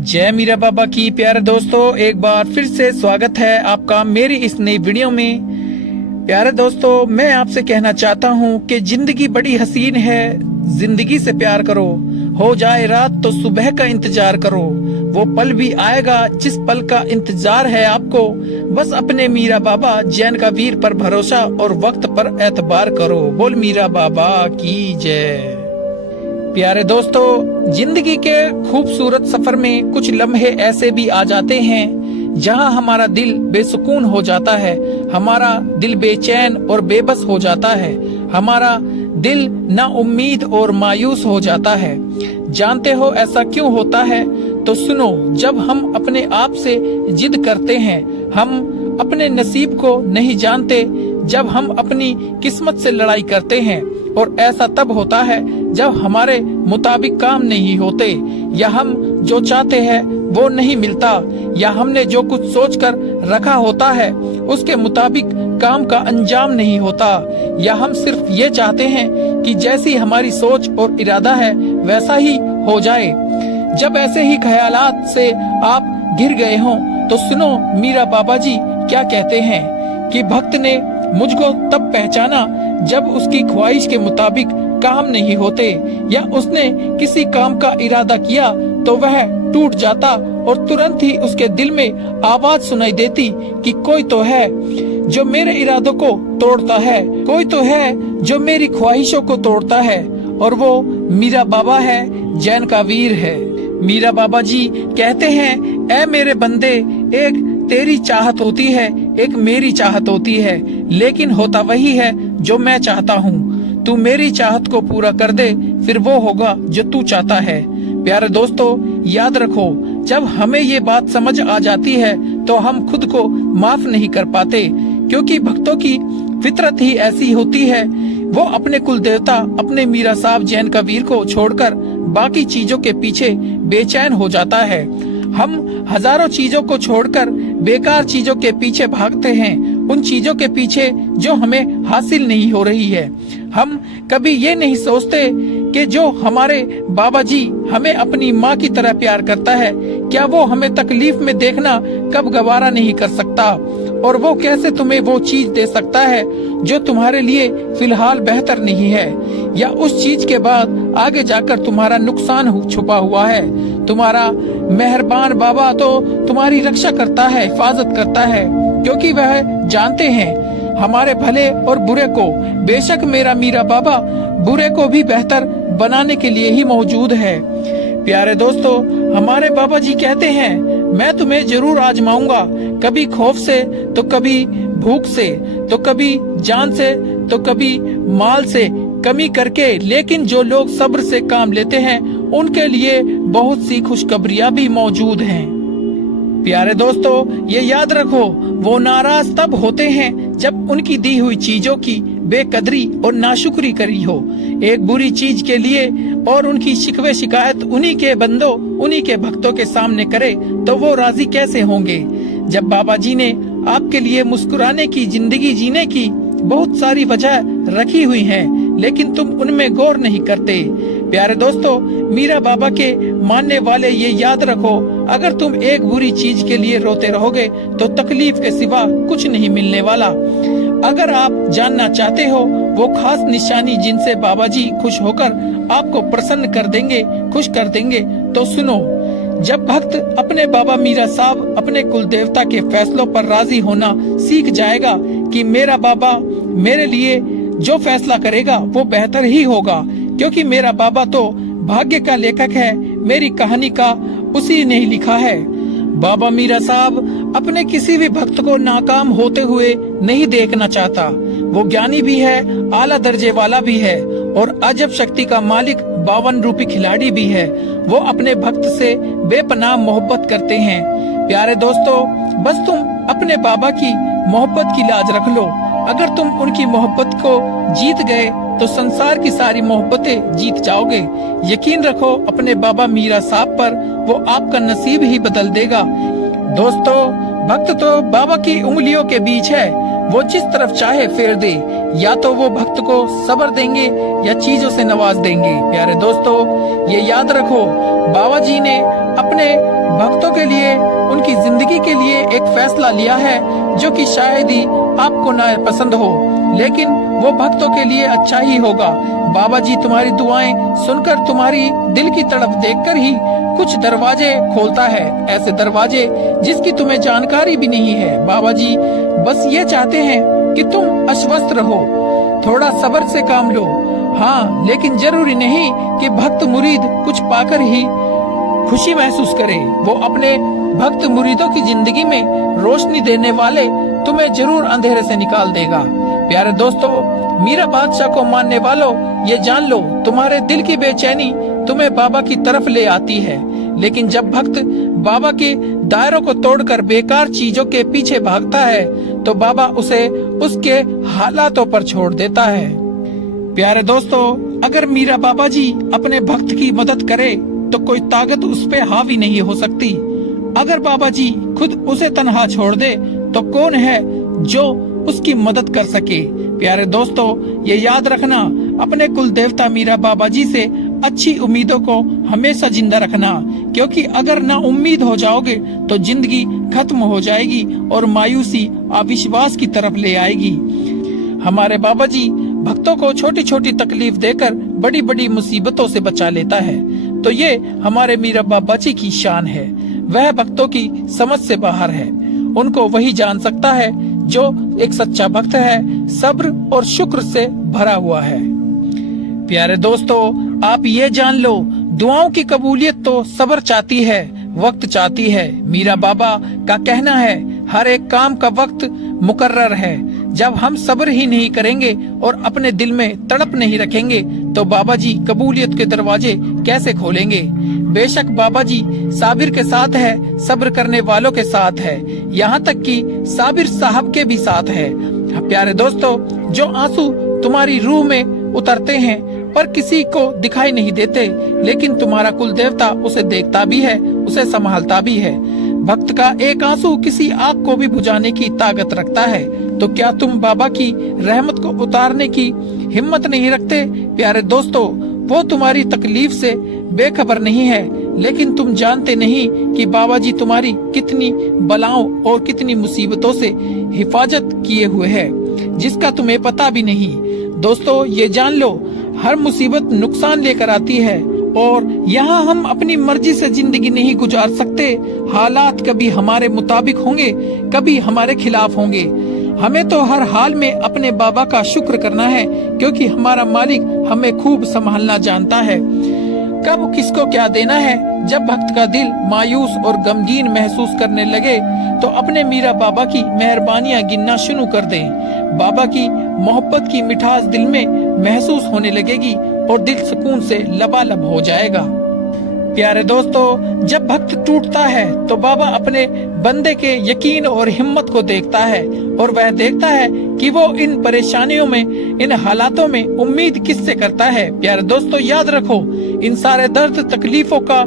जय मीरा बाबा की। प्यारे दोस्तों, एक बार फिर से स्वागत है आपका मेरी इस नई वीडियो में। प्यारे दोस्तों, मैं आपसे कहना चाहता हूँ कि जिंदगी बड़ी हसीन है, जिंदगी से प्यार करो। हो जाए रात तो सुबह का इंतजार करो, वो पल भी आएगा जिस पल का इंतजार है आपको। बस अपने मीरा बाबा जैन का वीर पर भरोसा और वक्त पर एतबार करो। बोल मीरा बाबा की जय। प्यारे दोस्तों, जिंदगी के खूबसूरत सफर में कुछ लम्हे ऐसे भी आ जाते हैं जहां हमारा दिल बेसुकून हो जाता है, हमारा दिल बेचैन और बेबस हो जाता है, हमारा दिल ना उम्मीद और मायूस हो जाता है। जानते हो ऐसा क्यों होता है? तो सुनो, जब हम अपने आप से जिद करते हैं, हम अपने नसीब को नहीं जानते, जब हम अपनी किस्मत से लड़ाई करते हैं, और ऐसा तब होता है जब हमारे मुताबिक काम नहीं होते, या हम जो चाहते हैं वो नहीं मिलता, या हमने जो कुछ सोचकर रखा होता है उसके मुताबिक काम का अंजाम नहीं होता, या हम सिर्फ ये चाहते हैं कि जैसी हमारी सोच और इरादा है वैसा ही हो जाए। जब ऐसे ही ख्यालात से आप घिर गए हों तो सुनो मीरा बाबा जी क्या कहते हैं कि भक्त ने मुझको तब पहचाना जब उसकी ख्वाहिश के मुताबिक काम नहीं होते, या उसने किसी काम का इरादा किया तो वह टूट जाता और तुरंत ही उसके दिल में आवाज सुनाई देती कि कोई तो है जो मेरे इरादों को तोड़ता है, कोई तो है जो मेरी ख्वाहिशों को तोड़ता है, और वो मीरा बाबा है, जैन का वीर है। मीरा बाबा जी कहते हैं, ऐ मेरे बंदे, एक तेरी चाहत होती है, एक मेरी चाहत होती है, लेकिन होता वही है जो मैं चाहता हूँ। तू मेरी चाहत को पूरा कर दे, फिर वो होगा जो तू चाहता है। प्यारे दोस्तों, याद रखो, जब हमें ये बात समझ आ जाती है तो हम खुद को माफ नहीं कर पाते, क्योंकि भक्तों की फितरत ही ऐसी होती है। वो अपने कुल देवता, अपने मीरा साहब जैन का वीर को छोड़कर बाकी चीजों के पीछे बेचैन हो जाता है। हम हजारों चीजों को छोड़कर बेकार चीजों के पीछे भागते हैं, उन चीजों के पीछे जो हमें हासिल नहीं हो रही है। हम कभी ये नहीं सोचते कि जो हमारे बाबा जी हमें अपनी माँ की तरह प्यार करता है, क्या वो हमें तकलीफ में देखना कब गवारा नहीं कर सकता, और वो कैसे तुम्हें वो चीज दे सकता है जो तुम्हारे लिए फिलहाल बेहतर नहीं है, या उस चीज के बाद आगे जाकर तुम्हारा नुकसान छुपा हुआ है। तुम्हारा मेहरबान बाबा तो तुम्हारी रक्षा करता है, हिफाजत करता है, क्योंकि वह जानते हैं हमारे भले और बुरे को। बेशक मेरा मीरा बाबा बुरे को भी बेहतर बनाने के लिए ही मौजूद है। प्यारे दोस्तों, हमारे बाबा जी कहते हैं, मैं तुम्हें जरूर आजमाऊंगा, कभी खौफ से तो कभी भूख से, तो कभी जान से तो कभी माल से कमी करके, लेकिन जो लोग सब्र से काम लेते हैं उनके लिए बहुत सी खुशखबरियां भी मौजूद हैं। प्यारे दोस्तों, ये याद रखो, वो नाराज तब होते हैं जब उनकी दी हुई चीजों की बेकदरी और नाशुक्री करी हो। एक बुरी चीज के लिए और उनकी शिकवे शिकायत उन्हीं के बंदों, उन्हीं के भक्तों के सामने करे तो वो राजी कैसे होंगे? जब बाबा जी ने आपके लिए मुस्कुराने की, जिंदगी जीने की बहुत सारी वजह रखी हुई हैं, लेकिन तुम उनमें गौर नहीं करते। प्यारे दोस्तों, मीरा बाबा के मानने वाले ये याद रखो, अगर तुम एक बुरी चीज के लिए रोते रहोगे तो तकलीफ के सिवा कुछ नहीं मिलने वाला। अगर आप जानना चाहते हो वो खास निशानी जिनसे बाबा जी खुश होकर आपको प्रसन्न कर देंगे, खुश कर देंगे, तो सुनो। जब भक्त अपने बाबा मीरा साहब, अपने कुल देवता के फैसलों पर राजी होना सीख जाएगा कि मेरा बाबा मेरे लिए जो फैसला करेगा वो बेहतर ही होगा, क्योंकि मेरा बाबा तो भाग्य का लेखक है, मेरी कहानी का उसी ने लिखा है। बाबा मीरा साहब अपने किसी भी भक्त को नाकाम होते हुए नहीं देखना चाहता। वो ज्ञानी भी है, आला दर्जे वाला भी है, और अजब शक्ति का मालिक, 52 रूपी खिलाड़ी भी है। वो अपने भक्त से बेपनाह मोहब्बत करते हैं। प्यारे दोस्तों, बस तुम अपने बाबा की मोहब्बत की लाज रख लो। अगर तुम उनकी मोहब्बत को जीत गए तो संसार की सारी मोहब्बतें जीत जाओगे। यकीन रखो अपने बाबा मीरा साहब पर, वो आपका नसीब ही बदल देगा। दोस्तों, भक्त तो बाबा की उंगलियों के बीच है, वो जिस तरफ चाहे फेर दे, या तो वो भक्त को सब्र देंगे या चीजों से नवाज देंगे। प्यारे दोस्तों, ये याद रखो, बाबा जी ने अपने भक्तों के लिए, उनकी जिंदगी के लिए एक फैसला लिया है जो कि शायद ही आपको ना पसंद हो, लेकिन वो भक्तों के लिए अच्छा ही होगा। बाबा जी तुम्हारी दुआएं सुनकर, तुम्हारी दिल की तड़प देखकर ही कुछ दरवाजे खोलता है, ऐसे दरवाजे जिसकी तुम्हें जानकारी भी नहीं है। बाबा जी बस ये चाहते हैं कि तुम आश्वस्त रहो, थोड़ा सब्र से काम लो। हाँ, लेकिन जरूरी नहीं कि भक्त मुरीद कुछ पाकर ही खुशी महसूस करे। वो अपने भक्त मुरीदों की जिंदगी में रोशनी देने वाले तुम्हें जरूर अंधेरे से निकाल देगा। प्यारे दोस्तों, मीरा बादशाह को मानने वालों, ये जान लो, तुम्हारे दिल की बेचैनी तुम्हें बाबा की तरफ ले आती है, लेकिन जब भक्त बाबा के दायरों को तोड़कर बेकार चीजों के पीछे भागता है तो बाबा उसे उसके हालातों पर छोड़ देता है। प्यारे दोस्तों, अगर मीरा बाबा जी अपने भक्त की मदद करे तो कोई ताकत उस पे हावी नहीं हो सकती। अगर बाबा जी खुद उसे तन्हा छोड़ दे तो कौन है जो उसकी मदद कर सके। प्यारे दोस्तों, ये याद रखना, अपने कुल देवता मीरा बाबा जी से अच्छी उम्मीदों को हमेशा जिंदा रखना, क्योंकि अगर ना उम्मीद हो जाओगे तो जिंदगी खत्म हो जाएगी और मायूसी अविश्वास की तरफ ले आएगी। हमारे बाबा जी भक्तों को छोटी छोटी तकलीफ देकर बड़ी बड़ी मुसीबतों से बचा लेता है, तो ये हमारे मीरा बाबा जी की शान है। वह भक्तों की समझ से बाहर है, उनको वही जान सकता है जो एक सच्चा भक्त है, सब्र और शुक्र से भरा हुआ है। प्यारे दोस्तों, आप ये जान लो, दुआओं की कबूलियत तो सब्र चाहती है, वक्त चाहती है। मीरा बाबा का कहना है, हर एक काम का वक्त मुकर्रर है। जब हम सब्र ही नहीं करेंगे और अपने दिल में तड़प नहीं रखेंगे तो बाबा जी कबूलियत के दरवाजे कैसे खोलेंगे। बेशक बाबा जी साबिर के साथ है, सब्र करने वालों के साथ है, यहाँ तक कि साबिर साहब के भी साथ है। प्यारे दोस्तों, जो आंसू तुम्हारी रूह में उतरते हैं पर किसी को दिखाई नहीं देते, लेकिन तुम्हारा कुल देवता उसे देखता भी है, उसे संभालता भी है। भक्त का एक आंसू किसी आग को भी बुझाने की ताकत रखता है, तो क्या तुम बाबा की रहमत को उतारने की हिम्मत नहीं रखते। प्यारे दोस्तों, वो तुम्हारी तकलीफ से बेखबर नहीं है, लेकिन तुम जानते नहीं कि बाबा जी तुम्हारी कितनी बलाओं और कितनी मुसीबतों से हिफाजत किए हुए है, जिसका तुम्हें पता भी नहीं। दोस्तों, ये जान लो, हर मुसीबत नुकसान लेकर आती है और यहाँ हम अपनी मर्जी से जिंदगी नहीं गुजार सकते। हालात कभी हमारे मुताबिक होंगे, कभी हमारे खिलाफ होंगे। हमें तो हर हाल में अपने बाबा का शुक्र करना है, क्योंकि हमारा मालिक हमें खूब संभालना जानता है। कब किसको क्या देना है। जब भक्त का दिल मायूस और गमगीन महसूस करने लगे तो अपने मीरा बाबा की मेहरबानियां गिनना शुरू कर दें। बाबा की मोहब्बत की मिठास दिल में महसूस होने लगेगी और दिल सुकून से लबालब हो जाएगा। प्यारे दोस्तों, जब भक्त टूटता है तो बाबा अपने बंदे के यकीन और हिम्मत को देखता है और वह देखता है कि वो इन परेशानियों में, इन हालातों में उम्मीद किससे करता है। प्यारे दोस्तों, याद रखो, इन सारे दर्द तकलीफों का,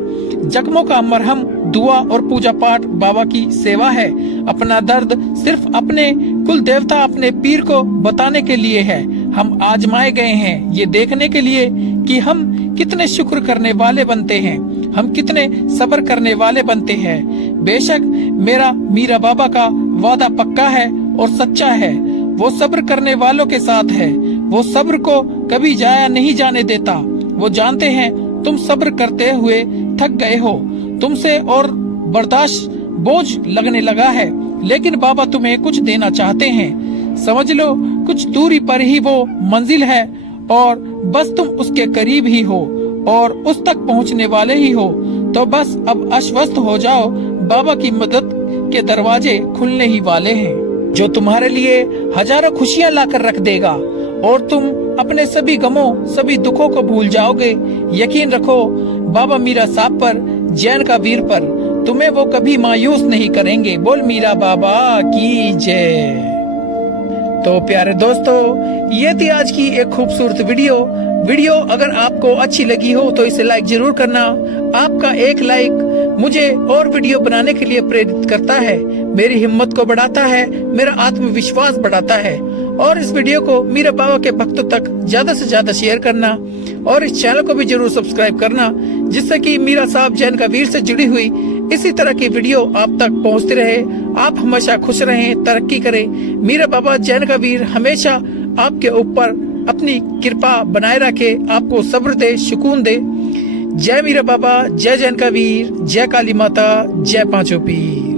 जख्मों का मरहम दुआ और पूजा पाठ बाबा की सेवा है। अपना दर्द सिर्फ अपने कुल देवता, अपने पीर को बताने के लिए है। हम आजमाए गए हैं ये देखने के लिए कि हम कितने शुक्र करने वाले बनते हैं, हम कितने सब्र करने वाले बनते हैं। बेशक मेरा मीरा बाबा का वादा पक्का है और सच्चा है। वो सब्र करने वालों के साथ है, वो सब्र को कभी जाया नहीं जाने देता। वो जानते हैं तुम सब्र करते हुए थक गए हो, तुमसे और बर्दाश्त बोझ लगने लगा है, लेकिन बाबा तुम्हें कुछ देना चाहते हैं। समझ लो, कुछ दूरी पर ही वो मंजिल है और बस तुम उसके करीब ही हो और उस तक पहुंचने वाले ही हो। तो बस अब आश्वस्त हो जाओ, बाबा की मदद के दरवाजे खुलने ही वाले हैं, जो तुम्हारे लिए हजारों खुशियां लाकर रख देगा और तुम अपने सभी गमों, सभी दुखों को भूल जाओगे। यकीन रखो, बाबा मीरा साहब पर, जैन का वीर पर, तुम्हें वो कभी मायूस नहीं करेंगे। बोल मीरा बाबा की जय। तो प्यारे दोस्तों, ये थी आज की एक खूबसूरत वीडियो अगर आपको अच्छी लगी हो तो इसे लाइक जरूर करना। आपका एक लाइक मुझे और वीडियो बनाने के लिए प्रेरित करता है, मेरी हिम्मत को बढ़ाता है, मेरा आत्मविश्वास बढ़ाता है और इस वीडियो को मीरा बाबा के भक्तों तक ज्यादा से ज्यादा शेयर करना और इस चैनल को भी जरूर सब्सक्राइब करना, जिससे कि मीरा साहब जैन का वीर से जुड़ी हुई इसी तरह की वीडियो आप तक पहुंचती रहे। आप हमेशा खुश रहें, तरक्की करें। मीरा बाबा जैन का वीर हमेशा आपके ऊपर अपनी कृपा बनाए रखे, आपको सब्र दे, सुकून दे। जय मीरा बाबा, जय जैन का वीर, जय काली माता, जय पांचों पीर।